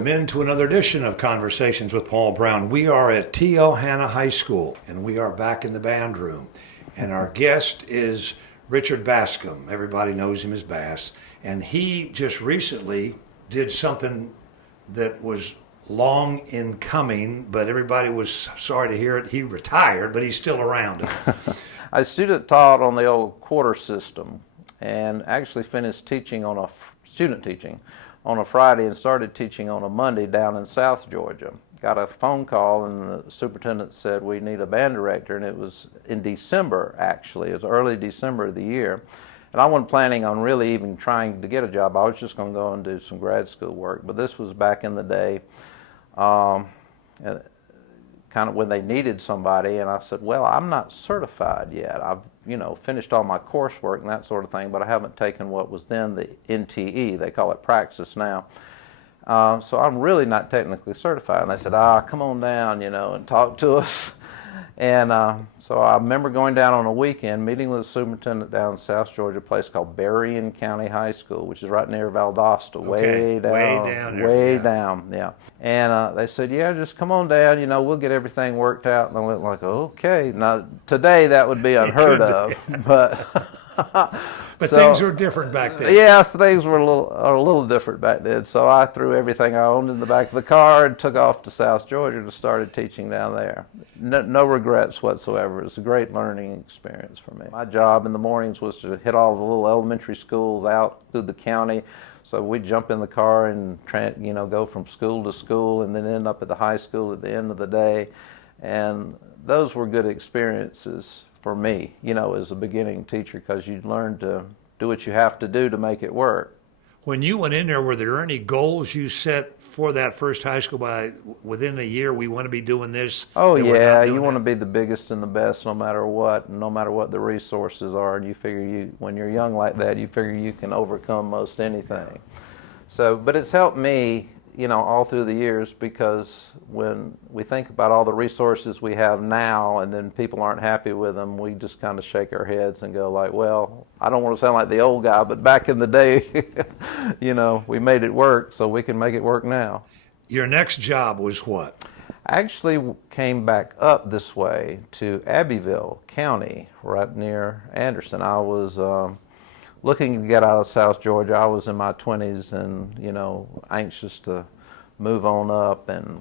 Welcome into another edition of Conversations with Paul Brown. We are at TL Hanna High School, and we are back in the band room. And our guest is Richard Baskin. Everybody knows him as Bass. And he just recently did something that was long in coming, but everybody was sorry to hear it. He retired, but he's still around. I student taught on the old quarter system and actually finished teaching on student teaching on a Friday and started teaching on a Monday down in South Georgia. Got a phone call and the superintendent said we need a band director, and it was in December actually. It was early December of the year. And I wasn't planning on really even trying to get a job. I was just going to go and do some grad school work. But this was back in the day, kind of when they needed somebody, and I said, well, I'm not certified yet. I've finished all my coursework and that sort of thing, but I haven't taken what was then the NTE. They call it praxis now. So I'm really not technically certified. And they said, come on down, and talk to us. And so I remember going down on a weekend, meeting with the superintendent down in South Georgia, a place called Berrien County High School, which is right near Valdosta, okay. way down, yeah. And they said, yeah, just come on down, we'll get everything worked out. And I went like, okay. Now, today that would be unheard of, but... But so, things were different back then. Yes, things were a little different back then. So I threw everything I owned in the back of the car and took off to South Georgia and started teaching down there. No regrets whatsoever. It was a great learning experience for me. My job in the mornings was to hit all the little elementary schools out through the county. So we'd jump in the car and go from school to school and then end up at the high school at the end of the day. And those were good experiences for me, as a beginning teacher, because you learn to do what you have to do to make it work. When you went in there, were there any goals you set for that first high school by within a year, we want to be doing this? Oh, yeah, you want to be the biggest and the best no matter what, and no matter what the resources are, and you figure when you're young like that, you figure you can overcome most anything. So, but it's helped me, all through the years, because when we think about all the resources we have now and then people aren't happy with them, we just kind of shake our heads and go like, well, I don't want to sound like the old guy, but back in the day, we made it work, so we can make it work now. Your next job was what? I actually came back up this way to Abbeville County, right near Anderson. I was looking to get out of South Georgia. I was in my 20s and, anxious to move on up and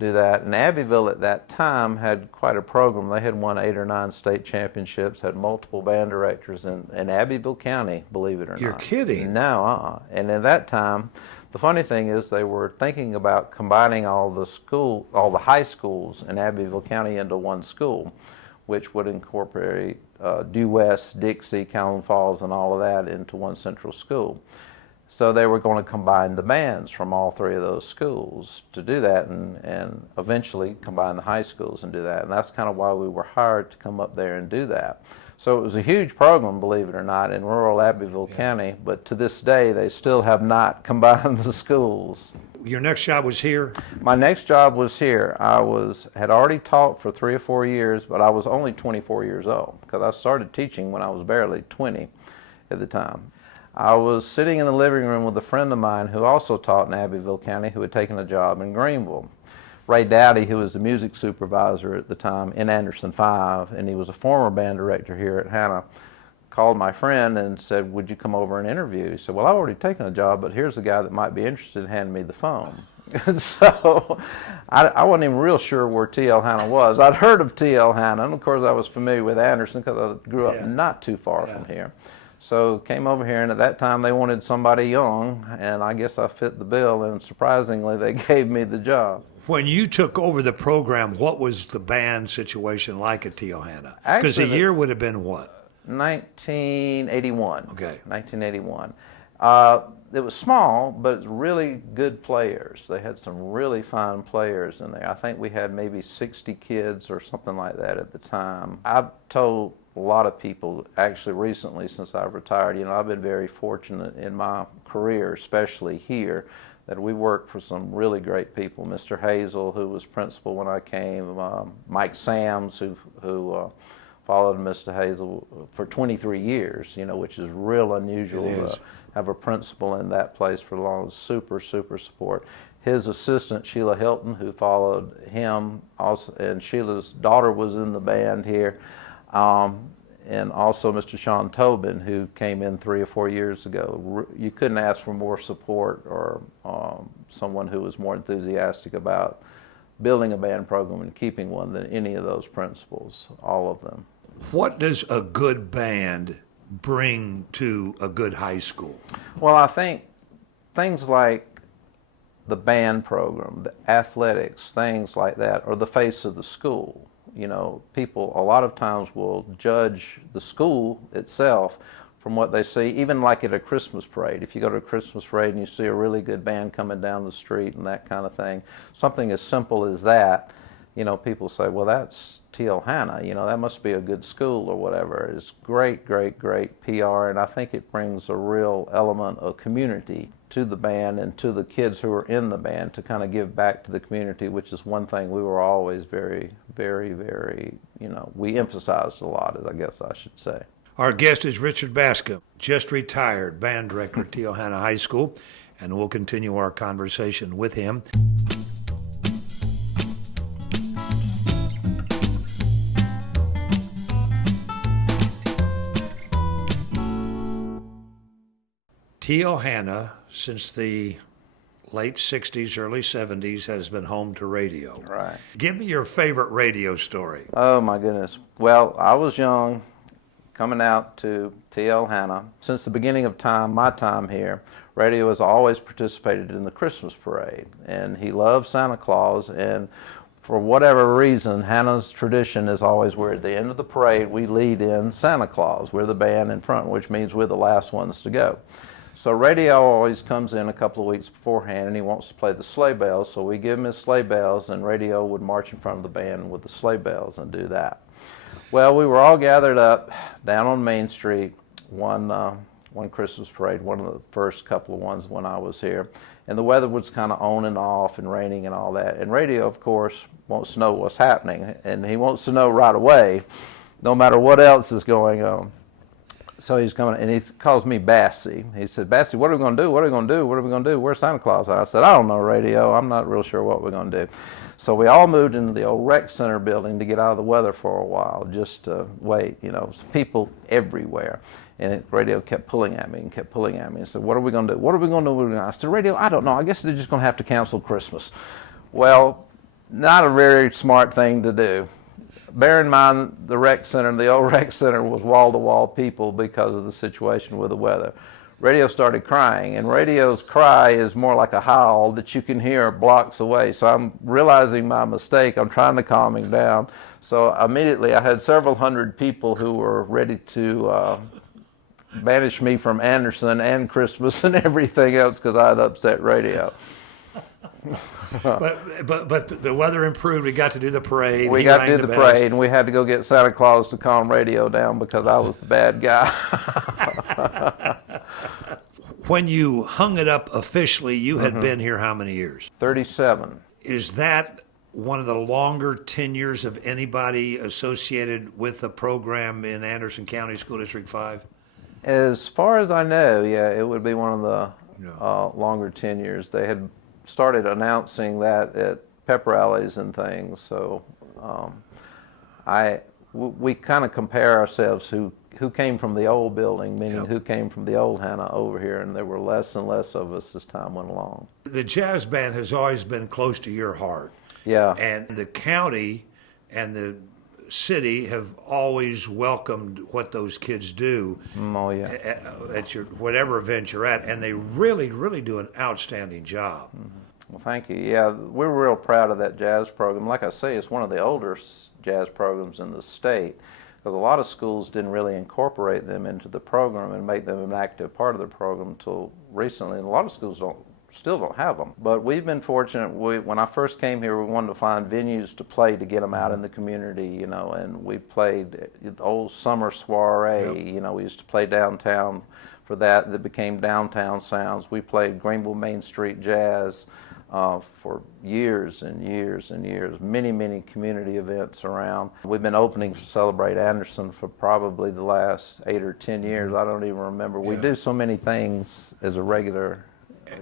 do that. And Abbeville at that time had quite a program. They had won 8 or 9 state championships, had multiple band directors in Abbeville County, believe it or not. You're kidding. No, And at that time, the funny thing is they were thinking about combining all the high schools in Abbeville County into one school, which would incorporate Due West, Dixie, Calhoun Falls, and all of that into one central school. So they were going to combine the bands from all 3 of those schools to do that, and eventually combine the high schools and do that. And that's kind of why we were hired to come up there and do that. So it was a huge program, believe it or not, in rural Abbeville County, but to this day they still have not combined the schools. Your next job was here? My next job was here. I had already taught for 3 or 4 years, but I was only 24 years old because I started teaching when I was barely 20 at the time. I was sitting in the living room with a friend of mine who also taught in Abbeville County, who had taken a job in Greenville. Ray Dowdy, who was the music supervisor at the time in Anderson 5, and he was a former band director here at Hanna, called my friend and said, would you come over and interview? He said, well, I've already taken a job, but here's a guy that might be interested in handing me the phone. So I wasn't even real sure where TL Hanna was. I'd heard of TL Hanna, and of course I was familiar with Anderson because I grew up not too far from here. So came over here, and at that time they wanted somebody young, and I guess I fit the bill, and surprisingly they gave me the job. When you took over the program, what was the band situation like at TL Hanna? Because the year would have been what? 1981. Okay. 1981. It was small, but really good players. They had some really fine players in there. I think we had maybe 60 kids or something like that at the time. I've told a lot of people, actually recently since I've retired, I've been very fortunate in my career, especially here, that we worked for some really great people. Mr. Hazel, who was principal when I came, Mike Sams, who followed Mr. Hazel for 23 years, which is real unusual to have a principal in that place for long. Super support. his assistant, Sheila Hilton, who followed him, also, and Sheila's daughter was in the band here, and also Mr. Sean Tobin, who came in 3 or 4 years ago. You couldn't ask for more support or someone who was more enthusiastic about building a band program and keeping one than any of those principals, all of them. What does a good band bring to a good high school? Well, I think things like the band program, the athletics, things like that, are the face of the school. You know, people a lot of times will judge the school itself from what they see, even like at a Christmas parade. If you go to a Christmas parade and you see a really good band coming down the street and that kind of thing, something as simple as that, you know, people say, well, that's TL Hanna, you know, that must be a good school or whatever. It's great, great, great PR, and I think it brings a real element of community to the band and to the kids who are in the band to kind of give back to the community, which is one thing we were always very, very, very, you know, we emphasized a lot, I guess I should say. Our guest is Richard Baskin, just retired band director at TL Hanna High School, and we'll continue our conversation with him. TL Hanna, since the late 60s, early 70s, has been home to radio. Right. Give me your favorite radio story. Oh, my goodness. Well, I was young, coming out to TL Hanna. Since the beginning of time, my time here, radio has always participated in the Christmas parade. And he loved Santa Claus, and for whatever reason, Hanna's tradition is always we're at the end of the parade, we lead in Santa Claus. We're the band in front, which means we're the last ones to go. So radio always comes in a couple of weeks beforehand, and he wants to play the sleigh bells, so we give him his sleigh bells, and radio would march in front of the band with the sleigh bells and do that. Well, we were all gathered up down on Main Street one Christmas parade, one of the first couple of ones when I was here, and the weather was kind of on and off and raining and all that, and radio, of course, wants to know what's happening, and he wants to know right away, no matter what else is going on. So he's coming, and he calls me Bassy. He said, Bassy, what are we going to do? What are we going to do? What are we going to do? Where's Santa Claus? I said, I don't know, radio. I'm not real sure what we're going to do. So we all moved into the old rec center building to get out of the weather for a while, just to wait. You know, people everywhere. And radio kept pulling at me and kept pulling at me and said, what are we going to do? What are we going to do? I said, radio, I don't know. I guess they're just going to have to cancel Christmas. Well, not a very smart thing to do. Bear in mind, the rec center, the old rec center, was wall-to-wall people because of the situation with the weather. Radio started crying, and radio's cry is more like a howl that you can hear blocks away. So I'm realizing my mistake. I'm trying to calm him down. So immediately I had several hundred people who were ready to banish me from Anderson and Christmas and everything else because I had upset radio. But the weather improved. We got to do the parade. We got to do the parade, and we had to go get Santa Claus to calm radio down because I was the bad guy. When you hung it up officially, you had been here how many years? 37. Is that one of the longer tenures of anybody associated with the program in Anderson County School District 5? As far as I know, yeah, it would be one of the longer tenures. They had started announcing that at pep rallies and things. So we kind of compare ourselves who came from the old building, meaning who came from the old Hanna over here, and there were less and less of us as time went along. The jazz band has always been close to your heart. Yeah. And the county and the city have always welcomed what those kids do at your whatever event you're at, and they really, really do an outstanding job. Well, thank you. Yeah, we're real proud of that jazz program. Like I say, it's one of the older jazz programs in the state because a lot of schools didn't really incorporate them into the program and make them an active part of the program until recently, and a lot of schools still don't have them. But we've been fortunate. When I first came here, we wanted to find venues to play to get them out in the community, you know, and we played the old summer soiree, you know, we used to play downtown for that. That became Downtown Sounds. We played Greenville Main Street Jazz for years and years and years, many community events around. We've been opening to Celebrate Anderson for probably the last 8 or 10 years. I don't even remember. We do so many things as a regular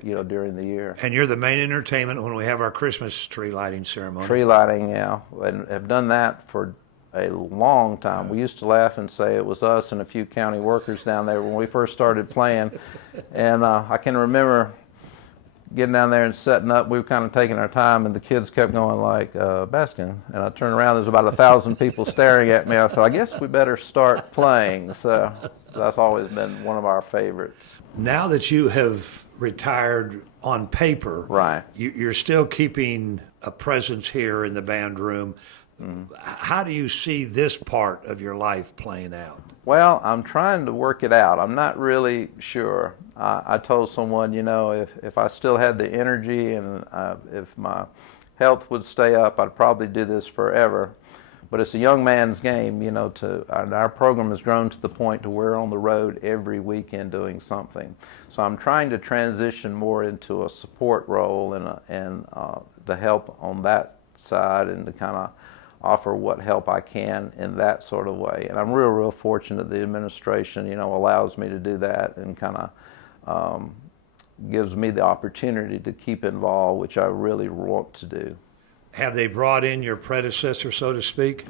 during the year. And you're the main entertainment when we have our Christmas tree lighting ceremony. Tree lighting, yeah, and have done that for a long time. We used to laugh and say it was us and a few county workers down there when we first started playing. And I can remember getting down there and setting up. We were kind of taking our time, and the kids kept going like, Baskin. And I turned around, there's about 1,000 people staring at me. I said, I guess we better start playing. So that's always been one of our favorites. Now that you have retired on paper, Right. you're still keeping a presence here in the band room. How do you see this part of your life playing out? Well, I'm trying to work it out. I'm not really sure. I told someone, if I still had the energy and if my health would stay up, I'd probably do this forever. But it's a young man's game, and our program has grown to the point to we're on the road every weekend doing something. So I'm trying to transition more into a support role and to help on that side and to kind of offer what help I can in that sort of way. And I'm real fortunate the administration, allows me to do that and kind of gives me the opportunity to keep involved, which I really want to do. Have they brought in your predecessor, so to speak?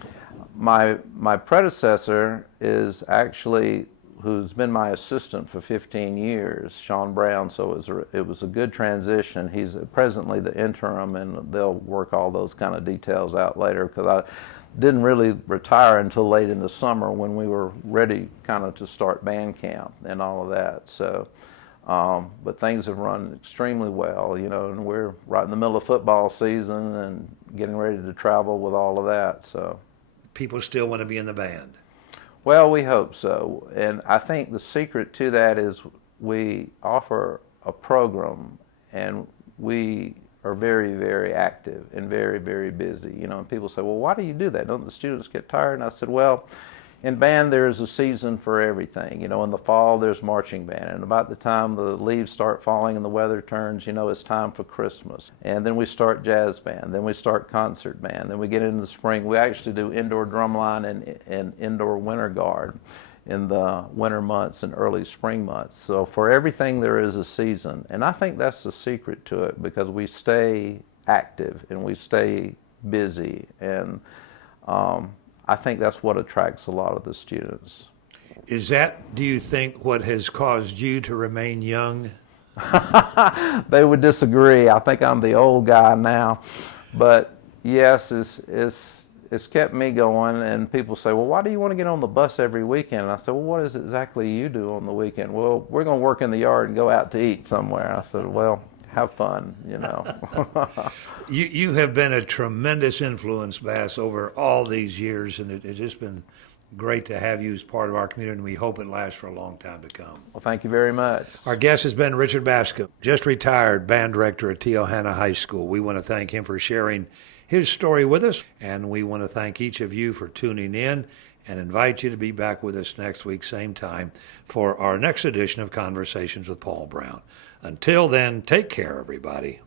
My predecessor is actually who's been my assistant for 15 years, Sean Brown, so it was a good transition. He's presently the interim, and they'll work all those kind of details out later, because I didn't really retire until late in the summer when we were ready kind of to start band camp and all of that. So, but things have run extremely well, and we're right in the middle of football season and getting ready to travel with all of that. So, People still want to be in the band. well, we hope so. And I think the secret to that is we offer a program, and we are very active and very busy. And people say, well, why do you do that? Don't the students get tired? And I said, well, in band there's a season for everything. In the fall there's marching band, and about the time the leaves start falling and the weather turns, it's time for Christmas. And then we start jazz band, then we start concert band, then we get into the spring. We actually do indoor drumline and indoor winter guard in the winter months and early spring months. So for everything there is a season, and I think that's the secret to it, because we stay active and we stay busy, and I think that's what attracts a lot of the students. Is that, do you think, what has caused you to remain young? They would disagree. I think I'm the old guy now. But yes, it's kept me going. And people say, well, why do you want to get on the bus every weekend? And I said, well, what is it exactly you do on the weekend? Well, we're going to work in the yard and go out to eat somewhere. I said, well, have fun, You have been a tremendous influence, Bass, over all these years, and it's just been great to have you as part of our community, and we hope it lasts for a long time to come. Well, thank you very much. Our guest has been Richard Baskin, just retired band director at TL Hanna High School. We want to thank him for sharing his story with us, and we want to thank each of you for tuning in and invite you to be back with us next week, same time, for our next edition of Conversations with Paul Brown. Until then, take care, everybody.